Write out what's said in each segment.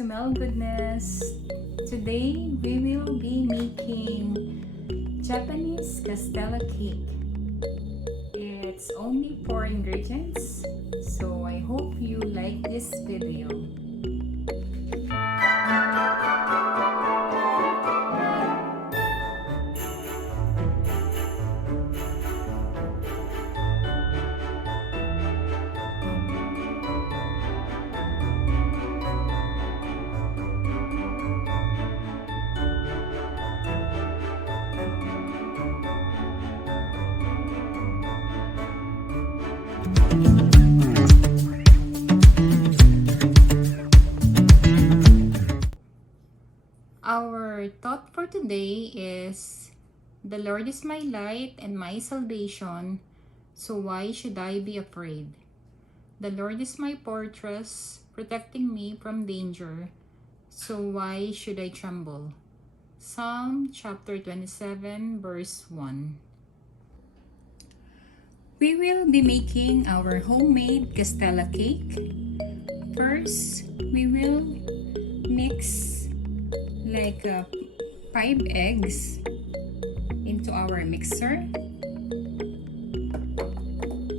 Smell goodness! Today we will be making Japanese Castella Cake. It's only 4 ingredients, so I hope you like this video. Our thought for today is, the Lord is my light and my salvation, so why should I be afraid? The Lord is my fortress, protecting me from danger, so why should I tremble? Psalm chapter 27 verse 1. We will be making our homemade Castella cake. First, we will mix like 5 eggs into our mixer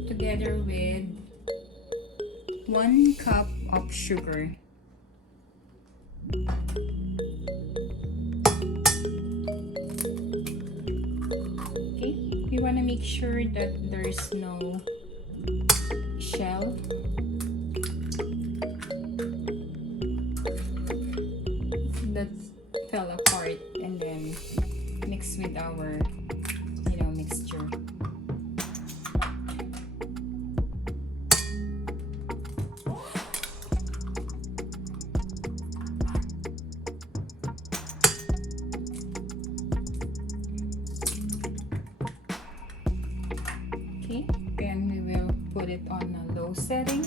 together with 1 cup of sugar. Okay, we want to make sure that there's no shell. That fell apart, and then mix with our mixture. Okay, then we will put it on a low setting,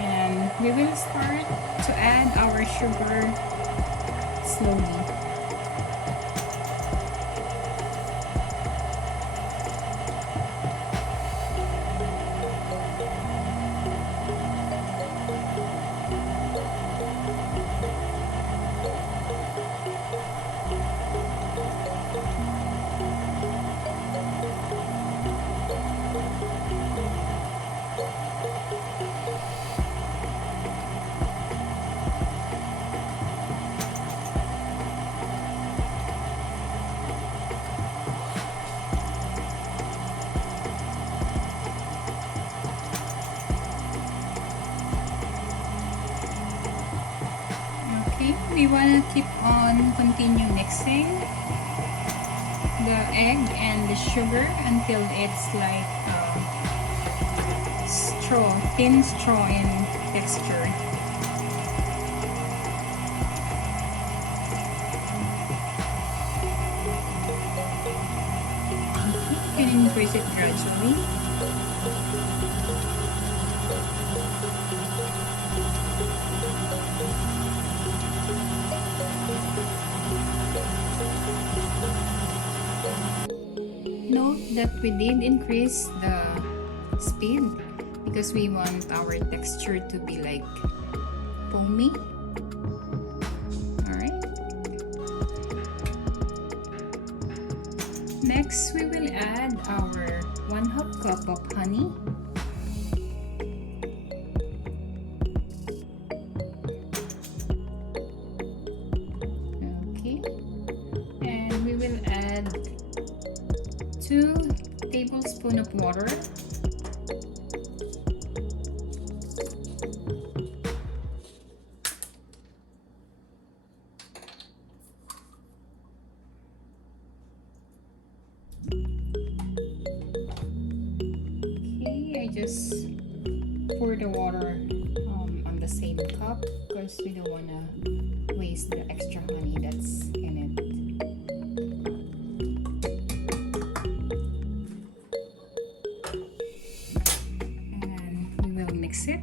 and we will start to add our sugar slowly. We want to keep on continue mixing the egg and the sugar until it's like thin straw in texture. You can increase it gradually. Note that we did increase the speed because we want our texture to be like foamy. Alright. Next, we will add our 1/2 cup of honey. Okay. And we will add 2 tablespoons of water. Okay, I just pour the water on the same cup because we don't want to waste the extra honey that's in it. Mix it.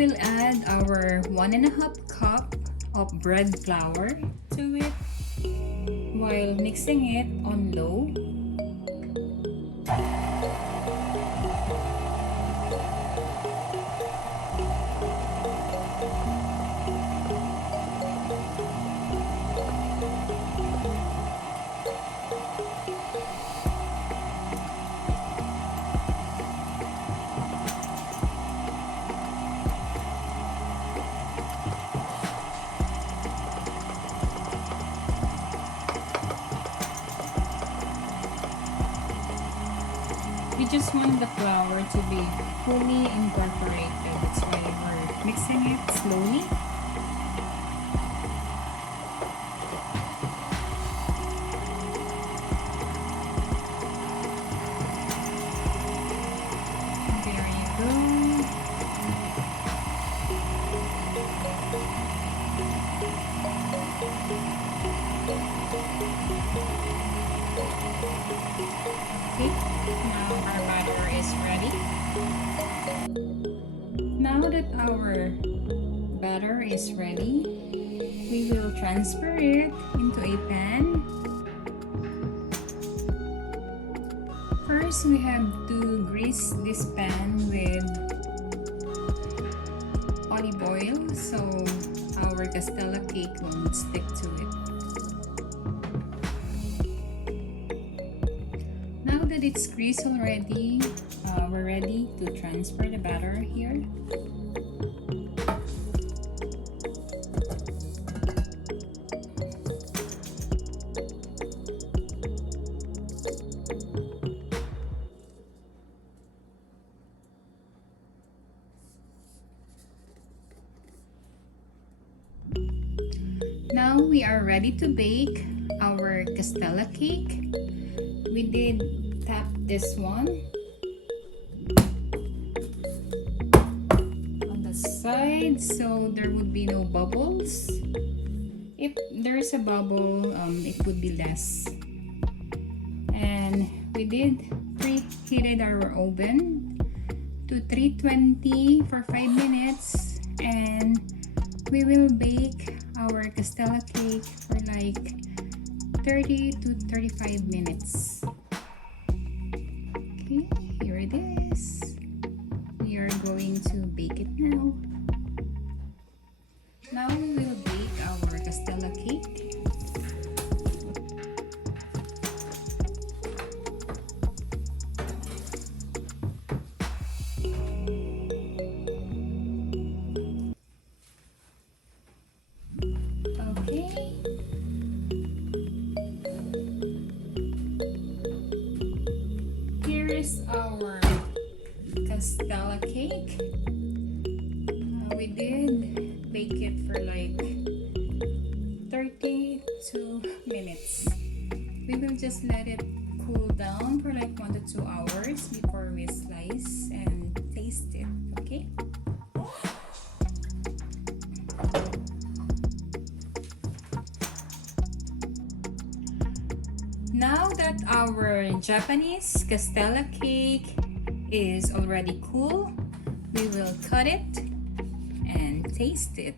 will add our 1.5 cup of bread flour to it while mixing it on low. We just want the flour to be fully incorporated. That's why we're mixing it slowly. There you go. Okay, now our batter is ready. Now that our batter is ready, we will transfer it into a pan. First, we have to grease this pan with olive oil so our Castella cake won't stick to it. Now that it's greased already, we're ready to transfer the batter here. Now we are ready to bake our Castella cake. We did tap this one on the side so there would be no bubbles. If there is a bubble, it would be less. And we did preheated our oven to 320 for 5 minutes, and we will bake our Castella cake for like 30 to 35 minutes. Okay, here it is. We are going to bake it now. Now we will bake our Castella cake. Okay. Here is our Castella cake. We did bake it for like 32 minutes. We will just let it cool down for like 1 to 2 hours before we slice and taste it. Okay? Now that our Japanese Castella cake is already cool, we will cut it and taste it.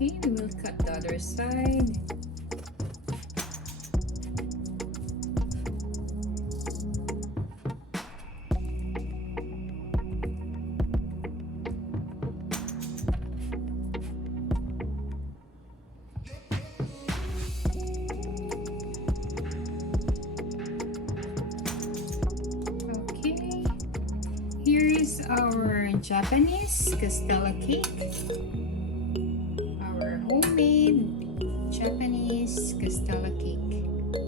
Okay, we will cut the other side. Okay, here is our Japanese Castella cake. Homemade Japanese Castella cake. Okay,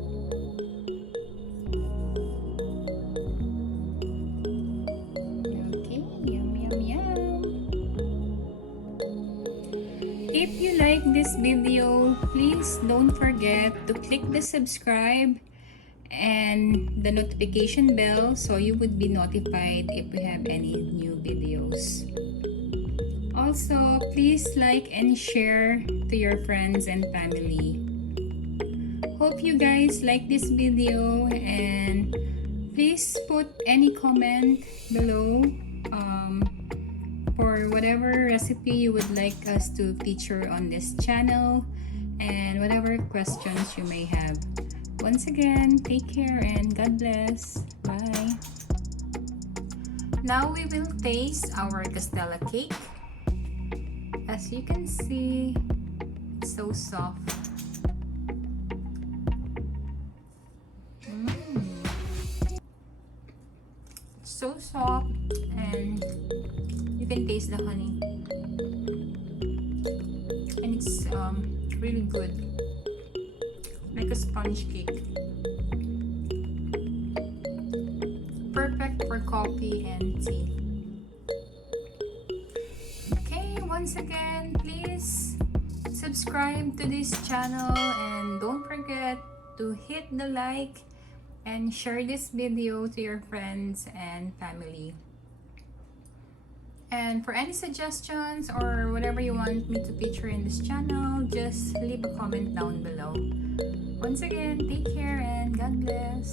yum, yum, yum. If you like this video, please don't forget to click the subscribe and the notification bell so you would be notified if we have any new videos. Also, please like and share to your friends and family. Hope you guys like this video, and please put any comment below for whatever recipe you would like us to feature on this channel and whatever questions you may have. Once again, take care and God bless. Bye. Now we will taste our Castella cake. As you can see, it's so soft. So soft, and you can taste the honey, and it's really good, like a sponge cake. Perfect for coffee and tea. Okay, once again, please subscribe to this channel and don't forget to hit the like and share this video to your friends and family. And for any suggestions or whatever you want me to feature in this channel, just leave a comment down below. Once again, take care and God bless.